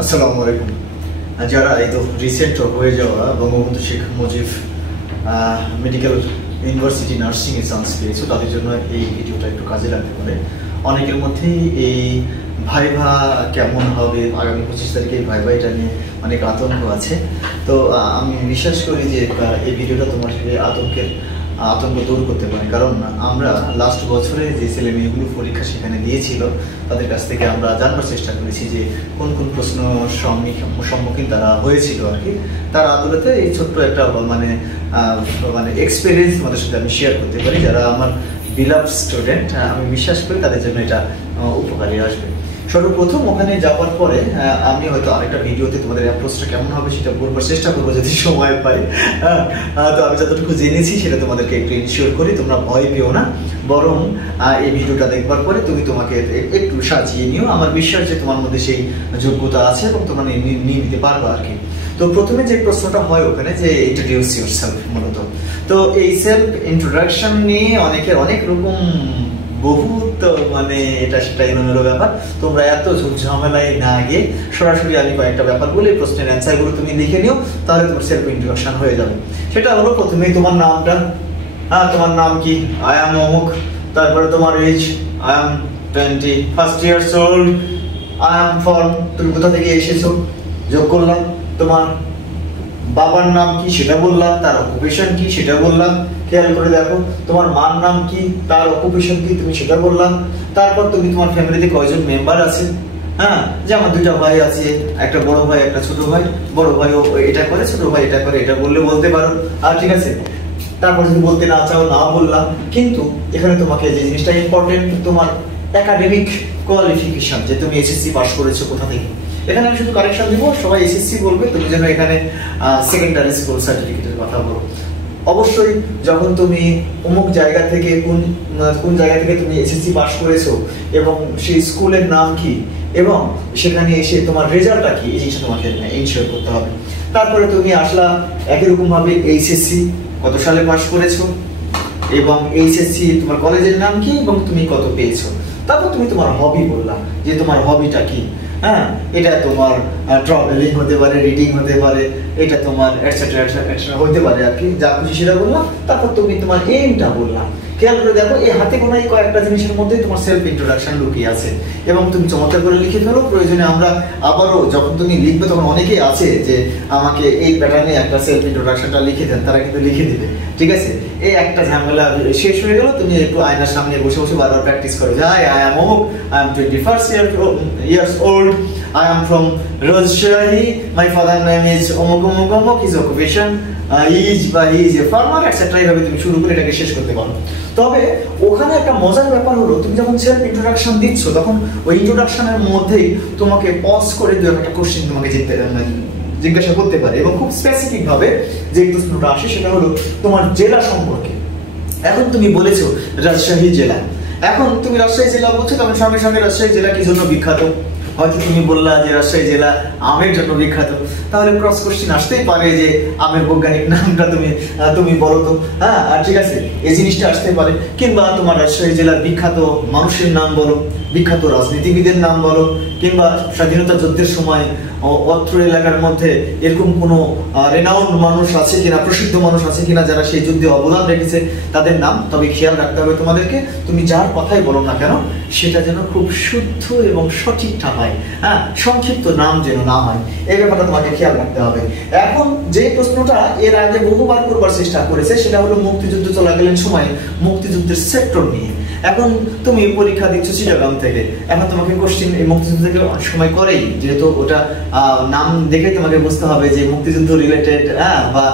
আসসালামু আলাইকুম। যারা এই তো রিসেন্ট হয়ে যাওয়া বঙ্গবন্ধু শেখ মুজিব মেডিকেল ইউনিভার্সিটি নার্সিংয়ে চান্স পেয়েছো, তাদের জন্য এই ভিডিওটা একটু কাজে লাগতে পারে। অনেকের মধ্যেই এই ভাইভা কেমন হবে, আগামী 25 তারিখে এই ভাইভা এটা নিয়ে অনেক আতঙ্ক আছে। তো আমি বিশ্বাস করি যে এই ভিডিওটা তোমার আতঙ্ক দূর করতে পারে। কারণ আমরা লাস্ট বছরে যে ছেলে মেয়েগুলো পরীক্ষা সেখানে দিয়েছিল তাদের কাছ থেকে আমরা জানবার চেষ্টা করেছি যে কোন কোন প্রশ্ন সম্মুখীন তারা হয়েছিল আর কি। তার আদলতে এই ছোট্ট একটা মানে এক্সপিরিয়েন্স আমাদের সাথে আমি শেয়ার করতে পারি। যারা আমার বিলাভ স্টুডেন্ট, আমি বিশ্বাস করি তাদের জন্য এটা উপকারী আসবে। সর্বপ্রথম ওখানে যাওয়ার পরে আমি হয়তো আরেকটা ভিডিওতে তোমাদের অ্যাপ্রোচটা কেমন হবে সেটা বলবার চেষ্টা করবো যদি সময় পাই। তো আমি যতটুকু জেনেছি সেটা তোমাদেরকে একটু ইনশিওর করি, তোমরা ভয় পেও না। বরং এই ভিডিওটা দেখবার পরে তোমাকে একটু সাজিয়ে নিও। আমার বিশ্বাস যে তোমার মধ্যে সেই যোগ্যতা আছে এবং তোমরা নিয়ে নিতে পারবে আর কি। তো প্রথমে যে প্রশ্নটা হয় ওখানে যে ইন্ট্রোডিউস ইউরসেলফ মূলত। তো এই সেলফ ইন্ট্রোডাকশন নিয়ে অনেকের অনেক রকম বহুত মানে এটা সেটা এলোমেলো ব্যাপার। তোমরা এত ঝামেলায় না গিয়ে সরাসরি আমি কয়েকটা ব্যাপার বলে প্রশ্নের অ্যান্সারগুলো তুমি লিখে নিও, তাহলে তোমার সেলফ ইন্ট্রোডাকশন হয়ে যাবে। সেটা হলো প্রথমেই তোমার নামটা। তোমার নাম কি? আই এম অমুক। তারপরে তোমার age, I am 21 years old। I am from, তুমি কোথা থেকে এসেছো যোগ করলাম। তোমার বাবার নাম কি সেটা বললাম, তার অকুপেশন কি সেটা বললাম। খেয়াল করে দেখো, তোমার মার নাম কি, তার অকুপেশন কি, তুমি সেটা বললাম। তারপর তুমি তোমার ফ্যামিলিতে কয়জন মেম্বার আছে, যে আমার দুইটা ভাই আছে, একটা বড় ভাই একটা ছোট ভাই। বড় ভাই ও এটা করে, ছোট ভাই এটা করে, এটা বললে বলতে পারো। আর ঠিক আছে, তারপর যদি বলতে না চাও না বললাম। কিন্তু এখানে তোমাকে যে জিনিসটা ইম্পর্টেন্ট, তোমার একাডেমিক কোয়ালিফিকেশন, যে তুমি এসএসসি পাস করেছো কোথা থেকে। এখানে আমি শুধু কারেকশন দিব, সবাই এসএসসি বলবে, তুমি যেন এখানে সেকেন্ডারি স্কুল সার্টিফিকেটের কথা বলো। অবশ্যই যখন তুমি অমুক জায়গা থেকে কোন জায়গা থেকে তুমি এসএসসি পাস করেছো এবং সেই স্কুলের নাম কি এবং সেখানে এসে তোমার রেজাল্টটা কি, এই জিনিসটা তোমাকে ইনশিওর করতে হবে। তারপরে তুমি আসলা একই রকম ভাবে এইচএসসি কত সালে পাস করেছো এবং এইচএসসি তোমার কলেজের নাম কি এবং তুমি কত পেয়েছো। তারপর তুমি তোমার হবি বললা, যে তোমার হবিটা কি। এটা তোমার ট্রাভেলিং হতে পারে, রিডিং হতে পারে, এটা তোমার এটসেট্রা এটসেট্রা হতে পারে আর কি, যা খুশি সেটা বললাম। তারপর তুমি তোমার এইমটা বললাম। খেয়াল করে দেখো, এই হাতে গোনা এই কয়েকটা জিনিসের মধ্যে তোমার সেলফ ইন্ট্রোডাকশন লুকিয়ে আছে এবং তুমি চমৎকার করে লিখে ফেলো। প্রয়োজনে আমরা আবারও যখন তুমি লিখবে তখন অনেকেই আছে যে আমাকে এই প্যাটার্নে একটা সেলফ ইন্ট্রোডাকশনটা লিখে দেন, তারা কিন্তু লিখে দিবে। ঠিক আছে, এই একটা ঝামেলা শেষ হয়ে গেল। তুমি একটু আয়নার সামনে বসে বসে বারবার প্র্যাকটিস করো যে আই এম অমুক, I am 21 years old, I am from Rajshahi, my father name is অমুক অমুক অমুক, his occupation he is a farmer, etc. এইভাবে তুমি শুরু করে এটাকে শেষ করতে পারো। তবে ওখানে একটা মজার ব্যাপার হলো, তুমি যখন সেলফ ইন্ট্রোডাকশন দিচ্ছ তখন ওই ইন্ট্রোডাকশনের মধ্যেই তোমাকে পজ করে দু একটা কোশ্চেন তোমাকে জিজ্ঞাসা করতে পারে এবং খুব স্পেসিফিক ভাবে যে প্রশ্নটা আসে সেটা হলো তোমার জেলা সম্পর্কে। এখন তুমি বলেছো রাজশাহী জেলা। এখন তুমি রাজশাহী জেলা বলছো, তখন সঙ্গে সঙ্গে রাজশাহী জেলা কি জন্য বিখ্যাত? হয়তো তুমি বললা যে রাজশাহী জেলা আমের জন্য বিখ্যাত। তাহলে ক্রস কোশ্চেন আসতেই পারে যে আমের বৈজ্ঞানিক নামটা তুমি বলো তো। আর ঠিক আছে, এই জিনিসটা আসতে পারে। কিংবা তোমার রাজশাহী জেলার বিখ্যাত মানুষের নাম বলো, বিখ্যাত রাজনীতিবিদের নাম বলো, কিংবা স্বাধীনতা যুদ্ধের সময় অত্র এলাকার মধ্যে এরকম কোনো রেনাউন্ড মানুষ আছে কিনা, প্রসিদ্ধ মানুষ আছে কিনা যারা সেই যুদ্ধে অবদান রেখেছে, তাদের নাম। তবে খেয়াল রাখতে হবে তোমাদেরকে, তুমি যার কথাই বলো না কেন সেটা যেন খুব শুদ্ধ এবং সঠিকটা হয়, সংক্ষিপ্ত নাম যেন না হয়, এই ব্যাপারটা তোমাকে খেয়াল রাখতে হবে। এখন যে প্রশ্নটা এর আগে বহুবার করবার চেষ্টা করেছে সেটা হলো মুক্তিযুদ্ধ চলাকালীন সময়ে মুক্তিযুদ্ধের সেক্টর নিয়ে। এখন তুমি পরীক্ষা দিচ্ছ চিটাগাং থেকে, এখন তোমাকে কোশ্চেন এই মুক্তিযুদ্ধ থেকে অনেক সময় করেই, যেহেতু ওটা নাম দেখে তোমাকে বুঝতে হবে যে মুক্তিযুদ্ধ রিলেটেড বা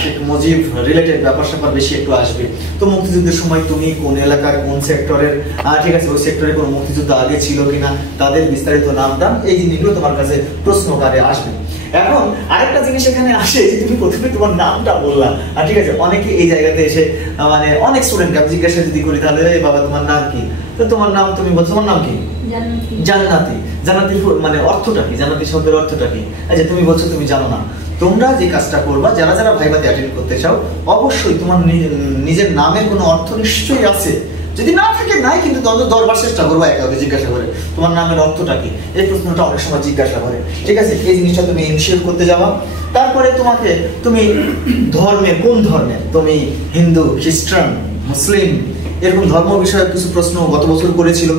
শেখ মুজিব রিলেটেড ব্যাপার স্যাপার বেশি একটু আসবে। তো মুক্তিযুদ্ধের সময় তুমি কোন এলাকার কোন সেক্টরের, ঠিক আছে, ওই সেক্টরে কোনো মুক্তিযুদ্ধ আগে ছিল কিনা, তাদের বিস্তারিত নাম এই জিনিসগুলো তোমার কাছে প্রশ্নকারে আসবে। এখন আরেকটা জিনিস এখানে আসে যে তুমি প্রথমে তোমার নামটা বললা। ঠিক আছে, অনেকে এই জায়গাতে এসে মানে অনেক স্টুডেন্টকে আমি জিজ্ঞাসা যদি করি তাহলে বাবা তোমার নাম কি, তো তোমার নাম তুমি বলছো, তোমার নাম কি? জান্নাতি। জান্নাতির মানে অর্থটা কি? জান্নাতি শব্দের অর্থটা কি? আচ্ছা, তুমি বলছো তুমি জানো না। তোমরা যে কাজটা করবা, যারা যারা ভাইভাতে অ্যাটেন্ড করতে চাও, অবশ্যই তোমার নিজের নামের কোনো অর্থ নিশ্চয়ই আছে। যদি না থাকে নাই, কিন্তু তত 10 বার চেষ্টা করবো একে ওকে জিজ্ঞাসা করে তোমার নামের অর্থটা কি, এই প্রশ্নটা অনেক সময় জিজ্ঞাসা করে। ঠিক আছে, এই জিনিসটা তুমি ইনিশিয়েট করতে যাবা। তারপরে তুমি ধর্মের কোন ধর্মের, তুমি হিন্দু, খ্রিস্টান, মুসলিম, এরকম ধর্ম বিষয়ে কিছু প্রশ্ন গত বছর করেছিল।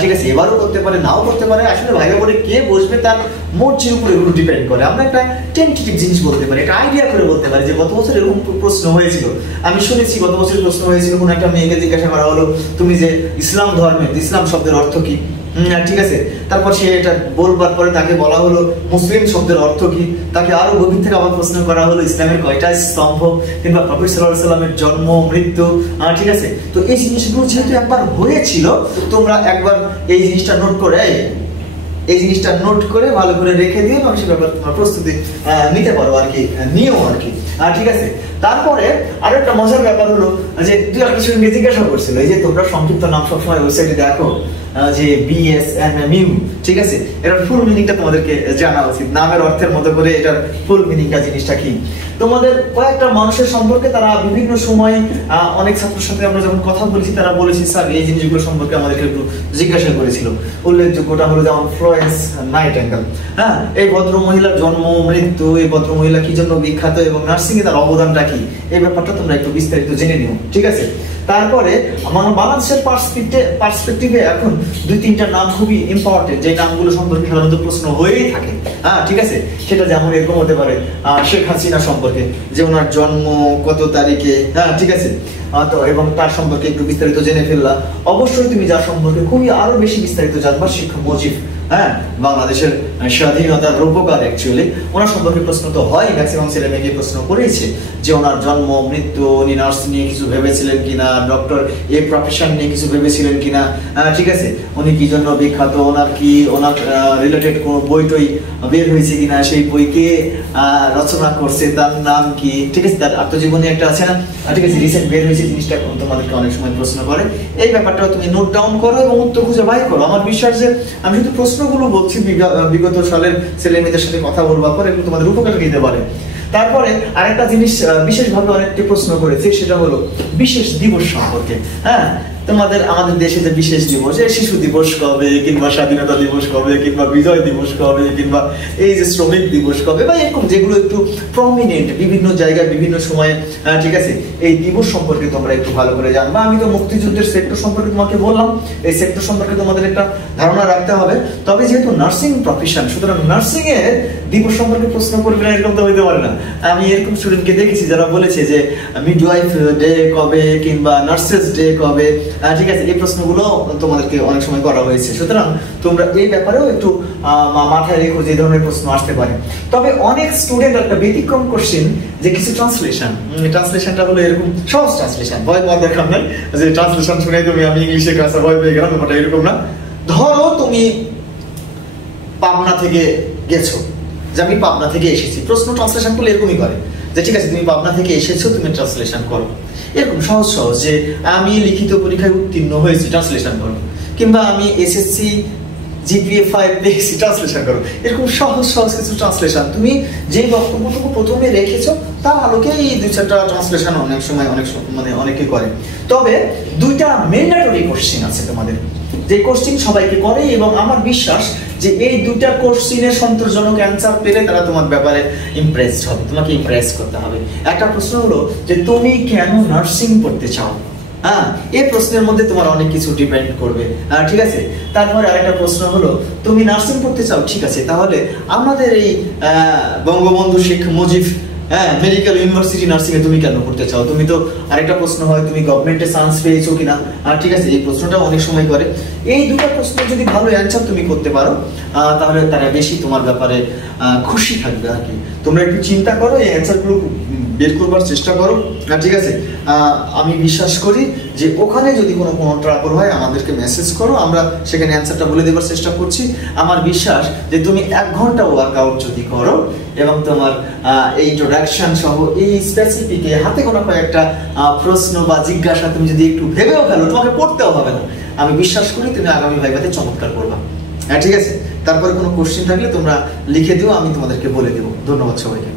ঠিক আছে, এবারও করতে পারে, নাও করতে পারে। আসলে ভাইবা বোর্ডে কে বসবে তার মর্জির উপর এগুলো ডিপেন্ড করে। আমরা একটা টেন্টেটিভ জিনিস বলতে পারি, একটা আইডিয়া করে বলতে পারি যে গত বছর এরকম প্রশ্ন হয়েছিল। আমি শুনেছি গত বছর প্রশ্ন হয়েছিল, কোন একটা মেয়েকে জিজ্ঞাসা করা হলো তুমি যে ইসলাম ধর্মের, ইসলাম শব্দের অর্থ কি। ঠিক আছে, তারপর সে এটা বলবার পরে তাকে বলা হলো মুসলিম শব্দের অর্থ কি। তাকে আরো গভীর থেকে আবার প্রশ্ন করা হলো ইসলামের কয়টা স্তম্ভ, কিংবা প্রফেট সাল্লাল্লাহু আলাইহি ওয়াসাল্লামের জন্ম মৃত্যু। ঠিক আছে, তো এই জিনিসগুলো যেহেতু একবার হয়েছিল, তোমরা একবার এই জিনিসটা নোট করে ভালো করে রেখে দিয়ে এবং সে ব্যাপারে তোমার প্রস্তুতি নিতে পারো আর কি, নিয়েও আর কি। ঠিক আছে, তারপরে আরো একটা মজার ব্যাপার হলো যে তুই একটা সঙ্গে জিজ্ঞাসা করছিল এই যে তোমরা সংক্ষিপ্ত নাম সবসময় ওয়েবসাইটে দেখো যে BSNMU, ঠিক আছে, এটার ফুল মিনিংটা তোমাদেরকে জানা উচিত। নামের অর্থের মতো করে এটার ফুল মিনিংটা জিনিসটা কি। তোমাদের কয়েকটা মানুষের সম্পর্কে তারা বিভিন্ন সময় অনেক ছাত্রের সাথে আমরা যখন কথা বলেছি তারা বলেছি স্যার এই জিনিসগুলো সম্পর্কে আমাদেরকে একটু জিজ্ঞাসা করেছিল। উল্লেখযোগ্যটা হলো যেমন ফ্লোরেন্স নাইটিঙ্গেল। এই ভদ্র মহিলার জন্ম মৃত্যু, এই ভদ্র মহিলা কি জন্য বিখ্যাত এবং নার্সিং এ তার অবদানটা কি, এই ব্যাপারটা তোমরা একটু বিস্তারিত জেনে নিও। ঠিক আছে, তারপরে আমার বাংলাদেশের পার্সপেক্টিভে এখন 2-3টা নাম খুবই ইম্পর্টেন্ট, যে নামগুলো সম্পর্কে সাধারণত প্রশ্ন হয়েই থাকে। ঠিক আছে, সেটা যেমন এরকম হতে পারে শেখ হাসিনা সম্পর্কে, যে ওনার জন্ম কত তারিখে, ঠিক আছে, তো এবং তার সম্পর্কে একটু বিস্তারিত জেনে ফেললা। অবশ্যই তুমি যার সম্পর্কে খুবই আরো বেশি বিস্তারিত জানবা, শেখ মুজিব, বাংলাদেশের স্বাধীনতার রূপকার। অ্যাকচুয়ালি ওনার সম্পর্কে প্রশ্ন তো হয়, ম্যাক্সিমাম ছেলে মেয়েকে প্রশ্ন করেছে যে ওনার জন্ম মৃত্যু, উনি নার্স নিয়ে কিছু ভেবেছিলেন কিনা, ডক্টর এই প্রফেশন নিয়ে কিছু ভেবেছিলেন কিনা। ঠিক আছে, উনি কি জন্য বিখ্যাত, ওনার রিলেটেড কোনো বই টই বের হয়েছে কিনা, সেই বইকে রচনা করছে, তার নাম কি। ঠিক আছে, তার আত্মজীবনী একটা আছে না, ঠিক আছে, রিসেন্ট বের হয়েছে, জিনিসটা তোমাদেরকে অনেক সময় প্রশ্ন করে। এই ব্যাপারটা তুমি নোট ডাউন করো এবং উত্তর খুঁজে বাই করো। আমার বিশ্বাস যে আমি শুধু প্রশ্নগুলো বলছি, বিগত সালের ছেলে মেয়েদের সাথে কথা বলবার পর এগুলো তোমাদের উপকার দিতে পারে। তারপরে আরেকটা জিনিস বিশেষভাবে অনেকটি প্রশ্ন করেছে, সেটা হলো বিশেষ দিবস সম্পর্কে। আমাদের দেশে যে বিশেষ দিবস, শিশু দিবস কবে, কিংবা স্বাধীনতা দিবস কবে, কিংবা বিজয় দিবস কবে, কিংবা এই যে শ্রমিক দিবস কবে, বা এরকম যেগুলো একটু প্রমিনেন্ট বিভিন্ন জায়গায় বিভিন্ন সময়ে। ঠিক আছে, এই দিবস সম্পর্কে তোমরা একটু ভালো করে জানবা। আমি তো মুক্তিযুদ্ধের সেক্টর সম্পর্কে তোমাকে বললাম, এই সেক্টর সম্পর্কে তোমাদের একটা ধারণা রাখতে হবে। তবে যেহেতু নার্সিং প্রফেশন, সুতরাং নার্সিং এর দিবস সম্পর্কে প্রশ্ন করবে না এরকম তো হইতে পারে না। আমি এরকম স্টুডেন্টকে দেখেছি যারা বলেছে যে মিডওয়াইফ ডে কবে, কিংবা নার্সেস ডে কবে। ঠিক আছে, এই প্রশ্নগুলো তোমাদেরকে অনেক সময় করা হয়েছে। সুতরাং তোমরা এই ব্যাপারেও একটু মাথায় রেখো যে ধরনের প্রশ্ন আসতে পারে। তবে অনেক স্টুডেন্ট একটা ব্যতিক্রম কোশ্চেন, যে কিছু ট্রান্সলেশনটা হলো এরকম সহজ ট্রান্সলেশন, ভয় পাওয়ার দরকার নাই যে ট্রান্সলেশন শুনে আমি ইংলিশে ক্লাসে ভয় পেয়ে গেলাম, ব্যাপারটা এরকম না। ধরো তুমি পাবনা থেকে গেছো, যে আমি পাবনা থেকে এসেছি, প্রশ্ন ট্রান্সলেশন করলে এরকমই করে যে ঠিক আছে তুমি পাবনা থেকে এসেছো, তুমি ট্রান্সলেশন করো। এরকম সহজ যে আমি লিখিত পরীক্ষায় উত্তীর্ণ হয়েছি, ট্রান্সলেশন করো। কিংবা আমি SSC GPA 5 পেয়েছি, ট্রান্সলেশন করো। এরকম সহজ কিছু ট্রান্সলেশন তুমি যে বক্তব্যটুকু প্রথমে রেখেছো তার আলোকে এই 2-4টা ট্রান্সলেশন অনেকে করে। তবে 2টা ম্যান্ডেটরি কোশ্চেন আছে তোমাদের, যে কোশ্চেন সবাইকে করে, এবং আমার বিশ্বাস যে এই 2টা কোশ্চেনের সন্তোষজনক অ্যান্সার পেলে তারা তোমার ব্যাপারে ইমপ্রেসড হবে, তোমাকে ইমপ্রেস করতে হবে। একটা প্রশ্ন হলো যে তুমি কেন নার্সিং পড়তে চাও। এই প্রশ্নের মধ্যে তোমার অনেক কিছু ডিপেন্ড করবে। ঠিক আছে, তারপরে আরেকটা প্রশ্ন হলো তুমি নার্সিং পড়তে চাও, ঠিক আছে, তাহলে আমাদের এই Bangabandhu Sheikh Mujib medical university nursing এ তুমি কেন পড়তে চাও। তুমি তো আরেকটা প্রশ্ন হয় তুমি গভর্নমেন্টে চান্স পেয়েছো কিনা। ঠিক আছে, এই প্রশ্নটা অনেক সময় করে। এই 2টা প্রশ্ন যদি ভালো অ্যান্সার তুমি করতে পারো তাহলে তারা বেশি তোমার ব্যাপারে খুশি থাকবে আর কি। তোমরা একটু চিন্তা করো, এই অ্যান্সারগুলো বের করবার চেষ্টা করো। ঠিক আছে, আমি বিশ্বাস করি যে ওখানে যদি কোনো ট্রাবল হয় আমাদেরকে মেসেজ করো, আমরা সেখানে অ্যান্সারটা বলে দেওয়ার চেষ্টা করছি। আমার বিশ্বাস যে তুমি 1 ঘন্টা ওয়ার্কআউট যদি করো এবং তোমার এই ইন্ট্রোডাকশন সহ এই স্পেসিফিক হাতে গোনা কয়েকটা প্রশ্ন বা জিজ্ঞাসা তুমি যদি একটু ভেবেও ফেলো, তোমাকে পড়তেও হবে না, আমি বিশ্বাস করি তুমি আগামী ভাইভাতে চমৎকার করবা। ঠিক আছে, তারপরে কোনো কোশ্চেন থাকলে তোমরা লিখে দিও, আমি তোমাদেরকে বলে দেবো। ধন্যবাদ সবাইকে।